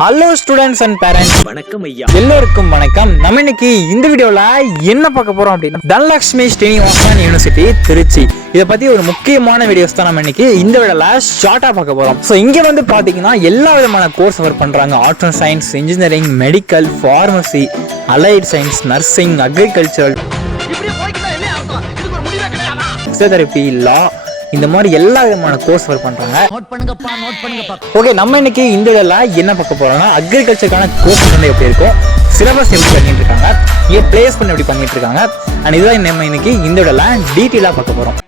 Hello students and parents, வணக்கம் ஐயா. எல்லோருக்கும் வணக்கம். நம்ம இன்னைக்கு இந்த வீடியோல என்ன பார்க்க போறோம் அப்படின்னா, தனலட்சுமி ஸ்ரீனிவாசன் யூனிவர்சிட்டி திருச்சி, இதை பத்தி ஒரு முக்கியமான வீடியோஸ் தான் நம்ம இன்னைக்கு இந்த வீடியோல ஷார்ட்டா பார்க்க போறோம். ஸோ இங்க வந்து பாத்தீங்கன்னா எல்லா விதமான கோர்ஸ் கவர் பண்றாங்க. Arts and science, engineering, medical, pharmacy, allied science, nursing, agriculture, physiotherapy, law, இந்த மாதிரி எல்லா விதமான கோர்ஸ் கவர் பண்றாங்க. ஓகே, நம்ம இன்னைக்கு இந்த வீடியோல என்ன பார்க்க போறோம்னா, அக்ரிகல்ச்சருக்கான கோர்ஸ் வந்து எப்படி இருக்கும், சிலபஸ் எப்படி பண்ணிட்டு இருக்காங்க, ஏன் பிளேஸ் பண்ணி எப்படி பண்ணிட்டு இருக்காங்க, அண்ட் இதுதான் நம்ம இன்னைக்கு இந்த வீடியோல டீட்டெயிலா பார்க்க போறோம்.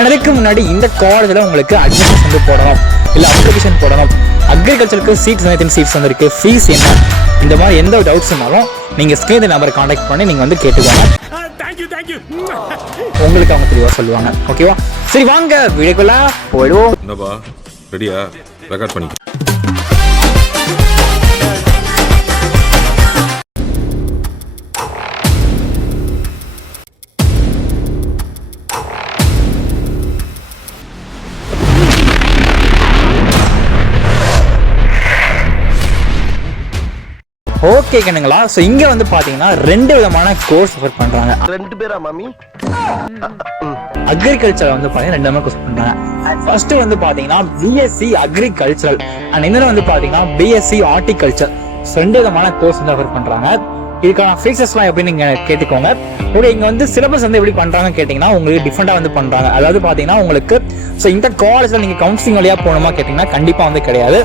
அதுக்கு முன்னாடி இந்த காலேஜ்ல உங்களுக்கு அட்மிஷன் வந்து போடணும், இல்ல அப்ளிகேஷன் போடணும், அக்ரிகல்ச்சருக்கு சீட்ஸ் வந்திருக்கு, ஃபீஸ் என்ன, இந்த மாதிரி எந்த டவுட்ஸ் இருந்தாலும் நீங்க ஸ்கிரீன் நம்பரை கான்டாக்ட் பண்ணி நீங்க வந்து கேட்டுக்கோங்க. உங்களுக்கு அவங்க தெளிவா சொல்லுவாங்க. ஓகேவா? சரி, வாங்க வீடியோக்குள்ள போயிடுவோம். என்னப்பா ரெடியா? ரெக்கார்ட் பண்ணி. ஓகே கண்ணுங்களா, ஸோ இங்க வந்து பாத்தீங்கன்னா ரெண்டு விதமான கோர்ஸ் ஆஃபர் பண்றாங்க. ரெண்டு பேரா மாமி? அக்ரிகல்ச்சர் வந்து பாத்தீங்கன்னா ரெண்டு விதமா கோர்ஸ் பண்றாங்க. ஃபர்ஸ்ட் வந்து பாத்தீங்கன்னா பிஎஸ்சி அக்ரிகல்ச்சரல் அண்ட் இன்னொரு வந்து பாத்தீங்கன்னா பிஎஸ்சி ஹார்டிகல்ச்சர். ரெண்டு விதமான கோர்ஸ் வந்து ஆஃபர் பண்றாங்க. இதுக்கான ஃபீஸஸ்லாம் எப்படி நீங்க கேட்டுக்கோங்க. ஓகே, இங்க வந்து சிலபஸ் வந்து எப்படி பண்றாங்க கேட்டீங்கன்னா உங்களுக்கு டிஃப்ரெண்டா வந்து பண்றாங்க. அதாவது பாத்தீங்கன்னா உங்களுக்கு இந்த காலேஜ்ல நீங்க கவுன்சிலிங் வழியா போகணுமா கேட்டீங்கன்னா கண்டிப்பா வந்து கிடையாது.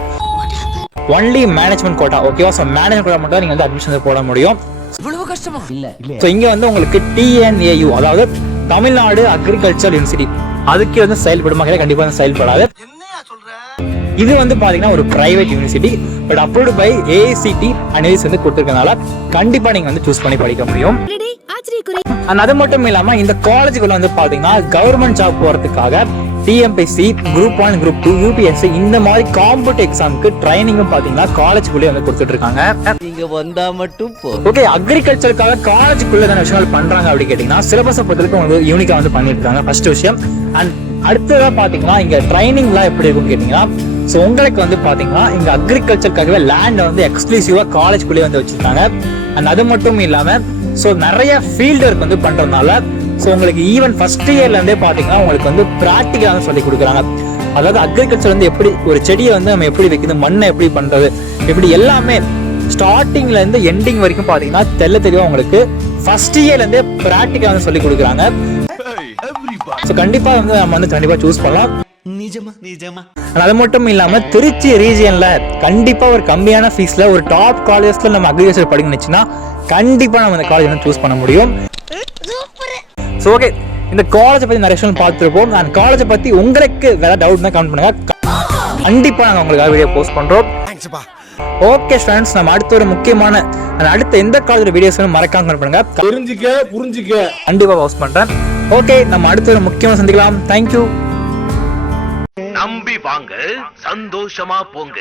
Only management quota. ஓகேவா? ஸோ மேனேஜ்மெண்ட் கோட்டா மட்டும் நீங்க வந்து அட்மிஷன் போட முடியும். இவ்வளவு கஷ்டமா? இல்ல. ஸோ இங்க வந்து உங்களுக்கு TNAU, அதாவது தமிழ்நாடு அக்ரிகல்ச்சர் யூனிவர்சிட்டி, அதுக்கு வந்து செயல்படுமா? கண்டிப்பா வந்து செயல்படாது. இது வந்து பாத்தீங்கன்னா ஒரு private university, but approved by AICT and வந்து கொடுத்திருக்கனால கண்டிப்பா நீங்க வந்து சூஸ் பண்ணி படிக்க முடியும். அது மட்டும் இல்லாம இந்த காலேஜுக்குள்ள வந்து பாத்தீங்கன்னா கவர்மெண்ட் ஜாப் போறதுக்காக TMPSC, Group 1, Group 2, UPSC இந்த மாதிரி காம்படிட்டிவ் எக்ஸாமுக்கு ட்ரைனிங்கும் பாத்தீங்கன்னா காலேஜுக்குள்ளே வந்து கொடுத்துட்டு இருக்காங்க. நீங்க வந்தா மட்டும் ஓகே, அக்ரிகல்ச்சருக்காக காலேஜுக்குள்ள என்ன விஷயங்கள் பண்றாங்க அப்படி கேட்டீங்கன்னா சிலபஸை பொறுத்தவரைக்கும் வந்து யூனிக்கா வந்து பண்ணிட்டு இருக்காங்க. ஃபர்ஸ்ட் விஷயம். அண்ட் அடுத்ததா பாத்தீங்கன்னா இங்க ட்ரைனிங்லாம் எப்படி இருக்கும்னு கேட்டீங்கன்னா, ஸோ உங்களுக்கு வந்து பாத்தீங்கன்னா இங்க அக்ரிகல்ச்சருக்காகவே லேண்ட் வந்து எக்ஸ்க்ளூசிவா காலேஜுக்குள்ளேயே வந்து வச்சிருக்காங்க. அண்ட் அது மட்டும் இல்லாம ஸோ நிறைய ஃபீல்டு ஒர்க் வந்து பண்றதுனால ஸோ உங்களுக்கு ஈவன் ஃபர்ஸ்ட் இயர்ல இருந்தே பாத்தீங்கன்னா உங்களுக்கு வந்து பிராக்டிகலா வந்து சொல்லி கொடுக்குறாங்க. அதாவது அக்ரிகல்ச்சர் வந்து எப்படி ஒரு செடியை வந்து நம்ம எப்படி வைக்கிறது, மண்ணை எப்படி பண்றது, எப்படி எல்லாமே ஸ்டார்டிங்ல இருந்து எண்டிங் வரைக்கும் பாத்தீங்கன்னா தெளிவா உங்களுக்கு ஃபர்ஸ்ட் இயர்ல இருந்தே பிராக்டிகலா வந்து சொல்லி கொடுக்குறாங்க. ஸோ கண்டிப்பா வந்து நம்ம வந்து கண்டிப்பா சூஸ் பண்ணலாம். அது மட்டும் இல்லாம திருச்சி ரீஜியன்ல கண்டிப்பா ஒரு கம்மியான ஃபீஸ்ல ஒரு டாப் காலேஜஸ்ல நம்ம அக்ரிகல்ச்சர் படிக்கணும்னா கண்டிப்பா நம்ம இந்த காலேஜ் வந்து சூஸ் பண்ண முடியும். சோ ஓகே, இந்த காலேஜை பத்தி நிறைய விஷயம் பார்த்துருப்போம். அந்த காலேஜை பத்தி உங்களுக்கு வேற டவுட் தான் கமெண்ட் பண்ணுங்க, கண்டிப்பா நாங்க உங்களுக்கு வீடியோ போஸ்ட் பண்றோம். ஓகே ஸ்டூடெண்ட்ஸ், நம்ம அடுத்த ஒரு முக்கியமான அடுத்த எந்த காலேஜ் வீடியோஸ் மறக்காம கமெண்ட் பண்ணுங்க, புரிஞ்சுக்க கண்டிப்பா போஸ்ட் பண்றேன். ஓகே, நம்ம அடுத்த ஒரு முக்கியமான சந்திக்கலாம். தேங்க்யூ. நம்பி வாங்க, சந்தோஷமா போங்க.